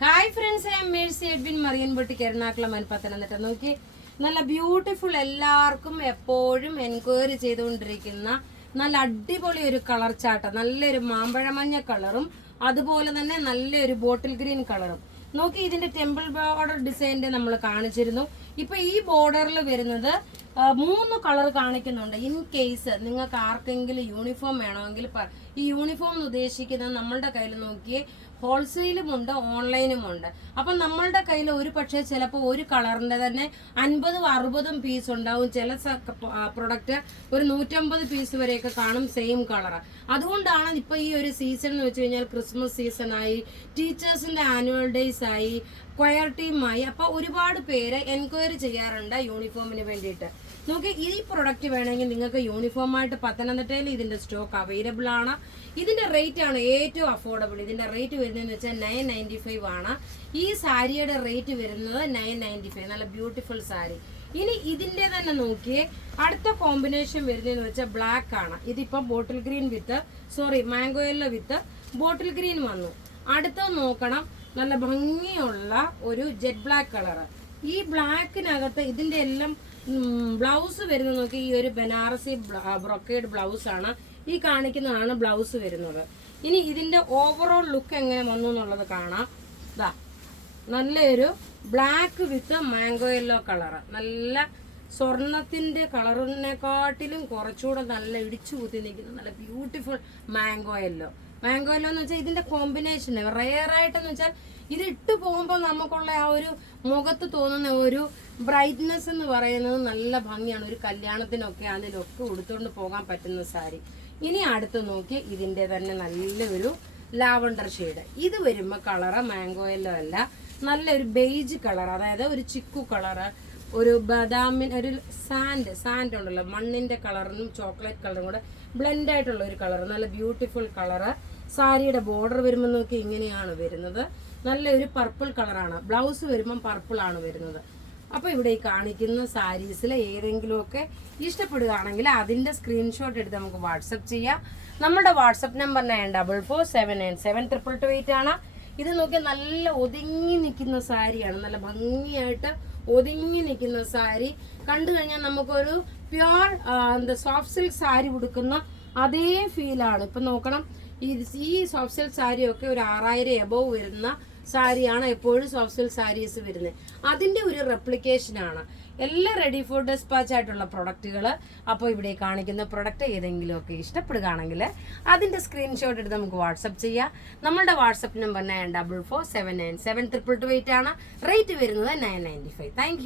Hi friends, I am Mercy Edwin മറിയൻപൊട്ടിക്ക് എറണാകുളം പത്തനംതിട്ട. നോക്കി, നല്ല ബ്യൂട്ടിഫുൾ, എല്ലാവർക്കും എപ്പോഴും എൻക്വയറി ചെയ്തുകൊണ്ടിരിക്കുന്ന നല്ല അടിപൊളി ഒരു കളർ ചാട്ട. നല്ലൊരു മാമ്പഴമഞ്ഞ കളറും അതുപോലെ തന്നെ നല്ലൊരു ബോട്ടിൽ ഗ്രീൻ കളറും. നോക്കി, ഇതിന്റെ ടെമ്പിൾ ബോർഡർ ഡിസൈൻ്റെ നമ്മൾ കാണിച്ചിരുന്നു. ഇപ്പൊ ഈ ബോർഡറിൽ വരുന്നത് 3 കളർ കാണിക്കുന്നുണ്ട്. ഇൻ കേസ് നിങ്ങൾക്ക് ആർക്കെങ്കിലും യൂണിഫോം വേണമെങ്കിൽ ഈ യൂണിഫോം എന്ന് ഉദ്ദേശിക്കുന്നത് നമ്മളുടെ കയ്യിൽ നോക്കിയേ ഹോൾസെയിലും ഉണ്ട്, ഓൺലൈനും ഉണ്ട്. അപ്പം നമ്മളുടെ കയ്യിൽ ഒരു പക്ഷേ ചിലപ്പോൾ ഒരു കളറിൻ്റെ തന്നെ 50-60 പീസ് ഉണ്ടാവും. ചില പ്രൊഡക്റ്റ് ഒരു 150 പീസ് വരെയൊക്കെ കാണും, സെയിം കളർ. അതുകൊണ്ടാണ് ഇപ്പോൾ ഈ ഒരു സീസൺ എന്ന് വെച്ച് കഴിഞ്ഞാൽ ക്രിസ്മസ് സീസണായി, ടീച്ചേഴ്സിൻ്റെ ആനുവൽ ഡേയ്സ് ആയി, ക്വയർ ടീമായി. അപ്പോൾ ഒരുപാട് പേര് എൻക്വയറി ചെയ്യാറുണ്ട് യൂണിഫോമിന് വേണ്ടിയിട്ട്. നോക്കി, ഈ പ്രൊഡക്റ്റ് വേണമെങ്കിൽ നിങ്ങൾക്ക് യൂണിഫോമായിട്ട് പത്തനംതിട്ടയിൽ ഇതിൻ്റെ സ്റ്റോക്ക് അവൈലബിൾ ആണ്. ഇതിൻ്റെ റേറ്റ് ആണ് ഏറ്റവും അഫോർഡബിൾ. ഇതിൻ്റെ റേറ്റ് വരുന്നതെന്ന് വെച്ചാൽ 995 ആണ്. ഈ സാരിയുടെ റേറ്റ് വരുന്നത് 995. നല്ല ബ്യൂട്ടിഫുൾ സാരി. ഇനി ഇതിൻ്റെ തന്നെ നോക്കിയേ, അടുത്ത കോമ്പിനേഷൻ വരുന്നതെന്ന് വെച്ചാൽ ബ്ലാക്ക് ആണ്. ഇതിപ്പോൾ ബോട്ടിൽ ഗ്രീൻ മാംഗോ യെല്ലോ വിത്ത് ബോട്ടിൽ ഗ്രീൻ വന്നു. അടുത്ത നോക്കണം, നല്ല ഭംഗിയുള്ള ഒരു ജെറ്റ് ബ്ലാക്ക് കളറ്. ഈ ബ്ലാക്കിനകത്ത് ഇതിൻ്റെ എല്ലാം ബ്ലൗസ് വരുന്നത് നോക്കി, ഈ ഒരു ബനാറസി ബ്രൊക്കേഡ് ബ്ലൗസ് ആണ്. ഈ കാണിക്കുന്നതാണ് ബ്ലൗസ് വരുന്നത്. ഇനി ഇതിന്റെ ഓവറോൾ ലുക്ക് എങ്ങനെ വന്നു എന്നുള്ളത് കാണാം. ഇതാ, നല്ലൊരു black with mango yellow colour. നല്ല സ്വർണത്തിന്റെ കളറിനെക്കാട്ടിലും കുറച്ചുകൂടെ നല്ല ഇടിച്ചു കുത്തി നിൽക്കുന്ന നല്ല ബ്യൂട്ടിഫുൾ മാംഗോ യെല്ലോ എന്ന് വെച്ചാൽ ഇതിന്റെ കോമ്പിനേഷൻ റെയർ ആയിട്ടെന്ന് വെച്ചാൽ ഇത് ഇട്ട് പോകുമ്പോൾ നമുക്കുള്ള ആ ഒരു മുഖത്ത് തോന്നുന്ന ഒരു ബ്രൈറ്റ്നെസ് എന്ന് പറയുന്നത് നല്ല ഭംഗിയാണ്. ഒരു കല്യാണത്തിനൊക്കെ അതിലൊക്കെ ഉടുത്തുകൊണ്ട് പോകാൻ പറ്റുന്ന സാരി. ഇനി അടുത്ത് നോക്കി, ഇതിന്റെ തന്നെ നല്ലൊരു ലാവണ്ടർ ഷെയ്ഡ്. ഇത് വരുമ്പോൾ കളറ് മാംഗോ യെല്ലോ അല്ല, നല്ലൊരു ബേജ് കളർ, അതായത് ഒരു ചിക്കു കളറ്, ഒരു ഒരു സാൻഡ് ഉണ്ടല്ലോ, മണ്ണിന്റെ കളറിനും ചോക്ലേറ്റ് കളറും കൂടെ ബ്ലെൻഡ് ആയിട്ടുള്ള ഒരു കളർ. നല്ല ബ്യൂട്ടിഫുൾ കളറ്. സാരിയുടെ ബോർഡർ വരുമ്പോൾ നോക്കി ഇങ്ങനെയാണ് വരുന്നത്. നല്ലൊരു പർപ്പിൾ കളറാണ്. ബ്ലൗസ് വരുമ്പം പർപ്പിൾ ആണ് വരുന്നത്. അപ്പോൾ ഇവിടെ ഈ കാണിക്കുന്ന സാരീസിൽ ഏതെങ്കിലുമൊക്കെ ഇഷ്ടപ്പെടുകയാണെങ്കിൽ അതിൻ്റെ സ്ക്രീൻഷോട്ട് എടുത്ത് നമുക്ക് വാട്സപ്പ് ചെയ്യാം. നമ്മുടെ വാട്സപ്പ് നമ്പർ 9447972228 ആണ്. ഇത് നോക്കി, നല്ല ഒതുങ്ങി നിൽക്കുന്ന സാരിയാണ്. നല്ല ഭംഗിയായിട്ട് ഒതുങ്ങി നിൽക്കുന്ന സാരി കണ്ടു കഴിഞ്ഞാൽ നമുക്കൊരു പ്യുവർ സോഫ്റ്റ് സിൽക്ക് സാരി ഉടുക്കുന്ന അതേ ഫീലാണ്. ഇപ്പം നോക്കണം, ഈ സോഫ്റ്റ് സിൽക്ക് സാരിയൊക്കെ ഒരു 6000 എബോവ് വരുന്ന സാരിയാണ് എപ്പോഴും സോഫ്റ്റ് സിൽക്ക് സാരീസ് വരുന്നത്. അതിൻ്റെ ഒരു റെപ്ലിക്കേഷനാണ്. എല്ലാം റെഡി ഫോർ ഡെസ്പാച്ച് ആയിട്ടുള്ള പ്രൊഡക്റ്റുകൾ. അപ്പോൾ ഇവിടെ കാണിക്കുന്ന പ്രൊഡക്റ്റ് ഏതെങ്കിലുമൊക്കെ ഇഷ്ടപ്പെടുകയാണെങ്കിൽ അതിൻ്റെ സ്ക്രീൻഷോട്ട് എടുത്ത് നമുക്ക് വാട്സപ്പ് ചെയ്യാം. നമ്മളുടെ വാട്സപ്പ് നമ്പർ 9447972228 ആണ്. റേറ്റ് വരുന്നത് 995. താങ്ക്